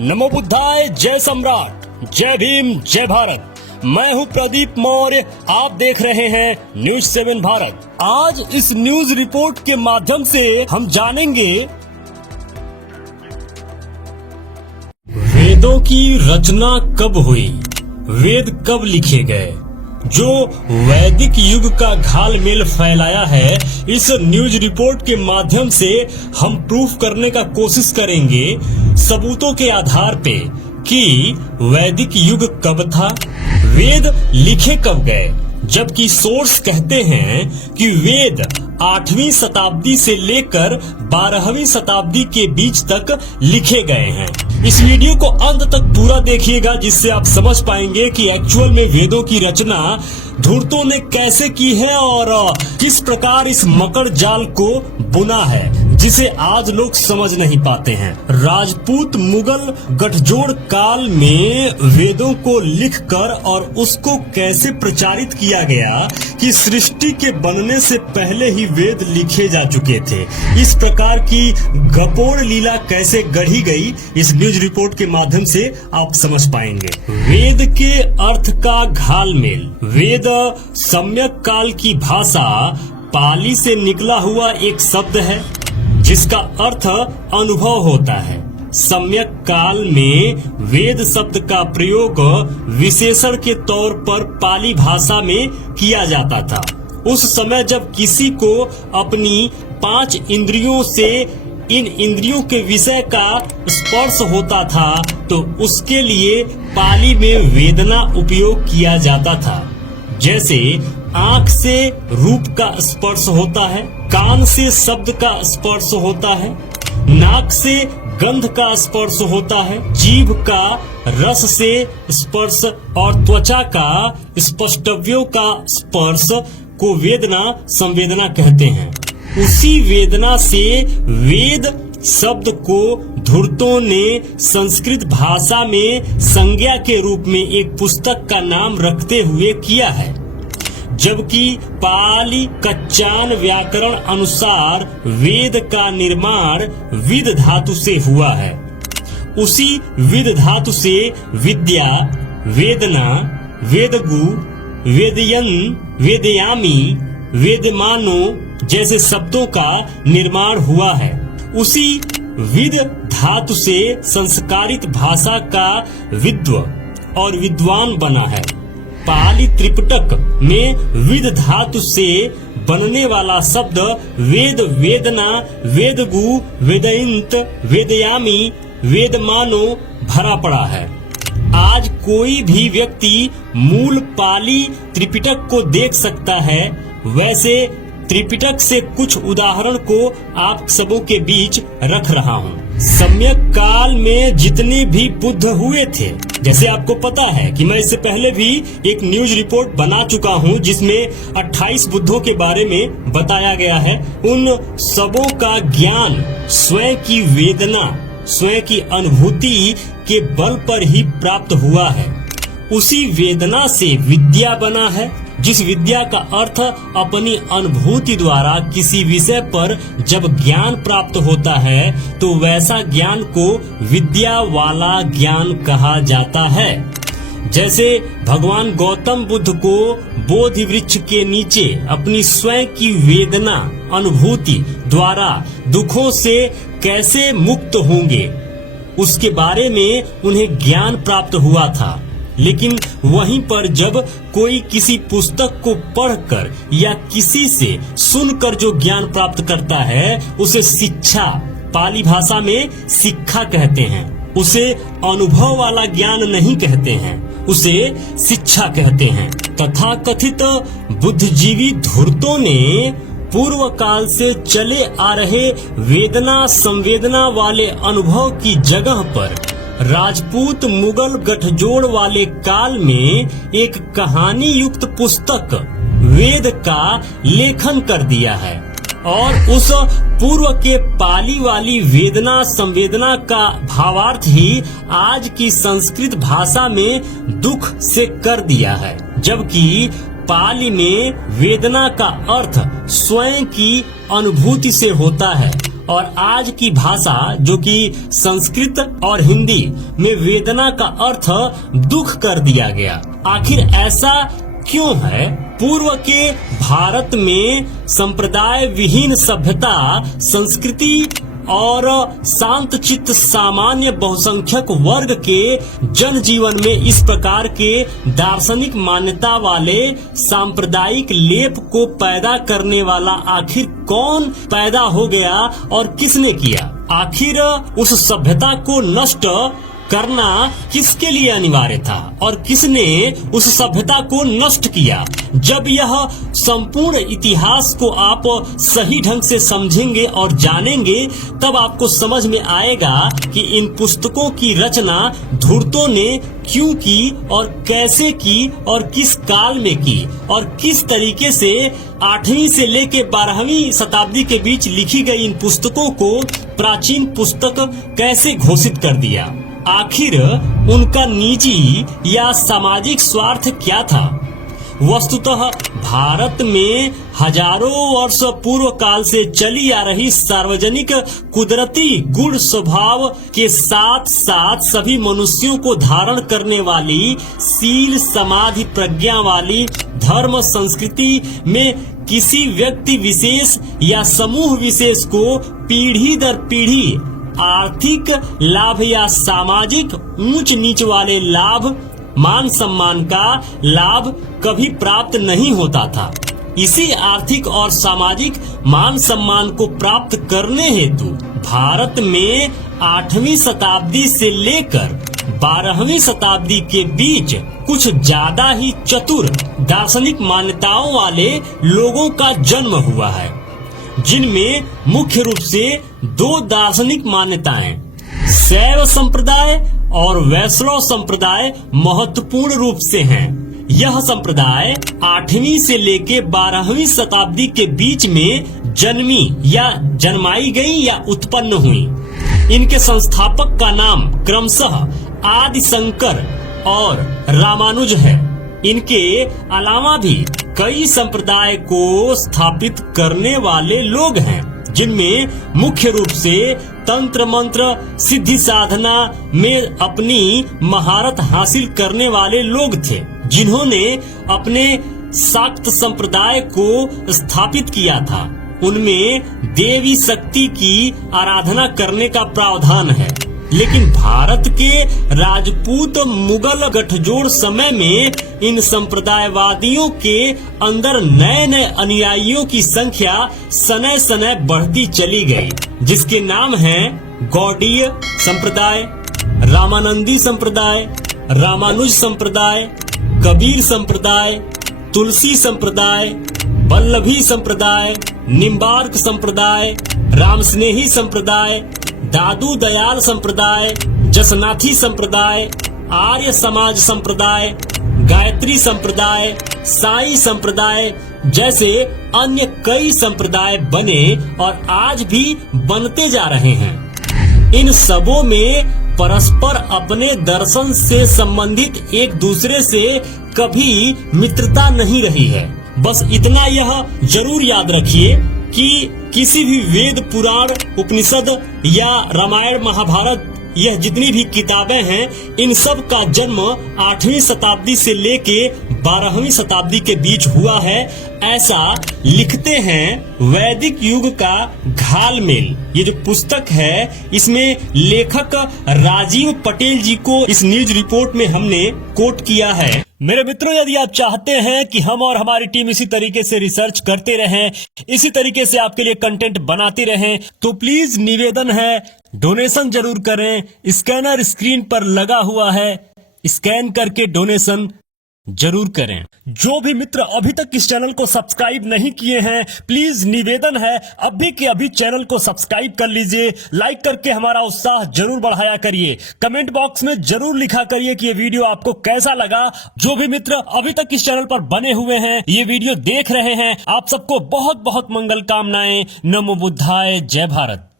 नमो बुद्धाय, जय सम्राट, जय भीम, जय भारत। मैं हूं प्रदीप मौर्य, आप देख रहे हैं न्यूज 7 भारत। आज इस न्यूज रिपोर्ट के माध्यम से हम जानेंगे वेदों की रचना कब हुई, वेद कब लिखे गए। जो वैदिक युग का घालमेल फैलाया है, इस न्यूज रिपोर्ट के माध्यम से हम प्रूफ करने का कोशिश करेंगे सबूतों के आधार पे कि वैदिक युग कब था, वेद लिखे कब गए। जबकि सोर्स कहते हैं कि वेद 8वीं शताब्दी से लेकर 12वीं शताब्दी के बीच तक लिखे गए हैं। इस वीडियो को अंत तक पूरा देखिएगा, जिससे आप समझ पाएंगे कि एक्चुअल में वेदों की रचना धूर्तों ने कैसे की है और किस प्रकार इस मकर जाल को बुना है, जिसे आज लोग समझ नहीं पाते हैं। राजपूत मुगल गठजोड़ काल में वेदों को लिखकर और उसको कैसे प्रचारित किया गया कि सृष्टि के बनने से पहले ही वेद लिखे जा चुके थे। इस प्रकार की गपोड़ लीला कैसे गढ़ी गई, इस न्यूज रिपोर्ट के माध्यम से आप समझ पाएंगे। वेद के अर्थ का घालमेल। वेद सम्यक काल की भाषा पाली से निकला हुआ एक शब्द है, जिसका अर्थ अनुभव होता है। सम्यक काल में वेद शब्द का प्रयोग विशेषण के तौर पर पाली भाषा में किया जाता था। उस समय जब किसी को अपनी 5 इंद्रियों से इन इंद्रियों के विषय का स्पर्श होता था, तो उसके लिए पाली में वेदना उपयोग किया जाता था। जैसे आंख से रूप का स्पर्श होता है, कान से शब्द का स्पर्श होता है, नाक से गंध का स्पर्श होता है, जीभ का रस से स्पर्श और त्वचा का स्पष्टव्यों का स्पर्श को वेदना संवेदना कहते हैं। उसी वेदना से वेद शब्द को धूर्तों ने संस्कृत भाषा में संज्ञा के रूप में एक पुस्तक का नाम रखते हुए किया है। जबकि पाली कच्चान व्याकरण अनुसार वेद का निर्माण विद धातु से हुआ है। उसी विद धातु से विद्या, वेदना, वेदगु, वेदयन, वेदयामी, वेदमानो जैसे शब्दों का निर्माण हुआ है। उसी विद धातु से संस्कारित भाषा का विद्व और विद्वान बना है। पाली त्रिपिटक में विद धातु से बनने वाला शब्द वेद, वेदना, वेदगु, वेदयंत, वेदयामी, वेदमानो भरा पड़ा है। आज कोई भी व्यक्ति मूल पाली त्रिपिटक को देख सकता है। वैसे त्रिपिटक से कुछ उदाहरण को आप सबों के बीच रख रहा हूँ। सम्यक काल में जितने भी बुद्ध हुए थे, जैसे आपको पता है कि मैं इससे पहले भी एक न्यूज रिपोर्ट बना चुका हूँ, जिसमें 28 बुद्धों के बारे में बताया गया है। उन सबों का ज्ञान स्वयं की वेदना, स्वयं की अनुभूति के बल पर ही प्राप्त हुआ है। उसी वेदना से विद्या बना है, जिस विद्या का अर्थ अपनी अनुभूति द्वारा किसी विषय पर जब ज्ञान प्राप्त होता है, तो वैसा ज्ञान को विद्या वाला ज्ञान कहा जाता है। जैसे भगवान गौतम बुद्ध को बोधि वृक्ष के नीचे अपनी स्वयं की वेदना अनुभूति द्वारा दुखों से कैसे मुक्त होंगे, उसके बारे में उन्हें ज्ञान प्राप्त हुआ था। लेकिन वहीं पर जब कोई किसी पुस्तक को पढ़कर या किसी से सुनकर जो ज्ञान प्राप्त करता है, उसे शिक्षा, पाली भाषा में शिक्षा कहते हैं। उसे अनुभव वाला ज्ञान नहीं कहते हैं, उसे शिक्षा कहते हैं। तथाकथित बुद्धिजीवी धूर्तों ने पूर्व काल से चले आ रहे वेदना संवेदना वाले अनुभव की जगह पर राजपूत मुगल गठजोड़ वाले काल में एक कहानी युक्त पुस्तक वेद का लेखन कर दिया है और उस पूर्व के पाली वाली वेदना संवेदना का भावार्थ ही आज की संस्कृत भाषा में दुख से कर दिया है। जबकि पाली में वेदना का अर्थ स्वयं की अनुभूति से होता है और आज की भाषा जो कि संस्कृत और हिंदी में वेदना का अर्थ दुख कर दिया गया। आखिर ऐसा क्यों है? पूर्व के भारत में संप्रदाय विहीन सभ्यता, संस्कृति और शांत चित्त सामान्य बहुसंख्यक वर्ग के जनजीवन में इस प्रकार के दार्शनिक मान्यता वाले सांप्रदायिक लेप को पैदा करने वाला आखिर कौन पैदा हो गया और किसने किया? आखिर उस सभ्यता को नष्ट करना किसके लिए अनिवार्य था और किसने उस सभ्यता को नष्ट किया? जब यह संपूर्ण इतिहास को आप सही ढंग से समझेंगे और जानेंगे तब आपको समझ में आएगा कि इन पुस्तकों की रचना धूर्तों ने क्यों की और कैसे की और किस काल में की और किस तरीके से 8वीं से लेकर 12वीं शताब्दी के बीच लिखी गई इन पुस्तकों को प्राचीन पुस्तक कैसे घोषित कर दिया। आखिर उनका निजी या सामाजिक स्वार्थ क्या था? वस्तुतः भारत में हजारों वर्ष पूर्व काल से चली आ रही सार्वजनिक कुदरती गुण स्वभाव के साथ साथ सभी मनुष्यों को धारण करने वाली शील समाधि प्रज्ञा वाली धर्म संस्कृति में किसी व्यक्ति विशेष या समूह विशेष को पीढ़ी दर पीढ़ी आर्थिक लाभ या सामाजिक ऊंच नीच वाले लाभ, मान सम्मान का लाभ कभी प्राप्त नहीं होता था। इसी आर्थिक और सामाजिक मान सम्मान को प्राप्त करने हेतु भारत में 8वीं शताब्दी से लेकर 12वीं शताब्दी के बीच कुछ ज्यादा ही चतुर दार्शनिक मान्यताओं वाले लोगों का जन्म हुआ है, जिनमें मुख्य रूप से 2 दार्शनिक मान्यताएं शैव संप्रदाय और वैष्णव संप्रदाय महत्वपूर्ण रूप से हैं। यह संप्रदाय 8वीं से लेके 12वीं शताब्दी के बीच में जन्मी या जन्माई गई या उत्पन्न हुई। इनके संस्थापक का नाम क्रमशः आदि शंकर और रामानुज है। इनके अलावा भी कई संप्रदाय को स्थापित करने वाले लोग हैं, जिनमें मुख्य रूप से तंत्र मंत्र सिद्धि साधना में अपनी महारत हासिल करने वाले लोग थे, जिन्होंने अपने शाक्त संप्रदाय को स्थापित किया था। उनमें देवी शक्ति की आराधना करने का प्रावधान है। लेकिन भारत के राजपूत मुगल गठजोड़ समय में इन संप्रदायवादियों के अंदर नए नए अनुयायियों की संख्या सने सने बढ़ती चली गई, जिसके नाम हैं गौड़ीय संप्रदाय, रामानंदी संप्रदाय, रामानुज संप्रदाय, कबीर संप्रदाय, तुलसी संप्रदाय, वल्लभी संप्रदाय, निम्बार्क संप्रदाय, रामस्नेही संप्रदाय, दादू दयाल संप्रदाय, जसनाथी संप्रदाय, आर्य समाज संप्रदाय, गायत्री संप्रदाय, साई संप्रदाय जैसे अन्य कई संप्रदाय बने और आज भी बनते जा रहे हैं। इन सबों में परस्पर अपने दर्शन से संबंधित एक दूसरे से कभी मित्रता नहीं रही है। बस इतना यह जरूर याद रखिए कि किसी भी वेद पुराण उपनिषद या रामायण महाभारत यह जितनी भी किताबें हैं, इन सब का जन्म 8वीं शताब्दी से लेके 12वीं शताब्दी के बीच हुआ है, ऐसा लिखते हैं वैदिक युग का घालमेल। ये जो पुस्तक है इसमें लेखक राजीव पटेल जी को इस न्यूज रिपोर्ट में हमने कोट किया है। मेरे मित्रों, यदि आप चाहते हैं कि हम और हमारी टीम इसी तरीके से रिसर्च करते रहें, इसी तरीके से आपके लिए कंटेंट बनाते रहें, तो प्लीज निवेदन है डोनेशन जरूर करें। स्कैनर स्क्रीन पर लगा हुआ है, स्कैन करके डोनेशन जरूर करें। जो भी मित्र अभी तक इस चैनल को सब्सक्राइब नहीं किए हैं, प्लीज निवेदन है अभी के अभी चैनल को सब्सक्राइब कर लीजिए। लाइक करके हमारा उत्साह जरूर बढ़ाया करिए। कमेंट बॉक्स में जरूर लिखा करिए कि ये वीडियो आपको कैसा लगा। जो भी मित्र अभी तक इस चैनल पर बने हुए हैं, ये वीडियो देख रहे हैं, आप सबको बहुत बहुत मंगल कामनाएं। नमो बुद्धाय, जय भारत।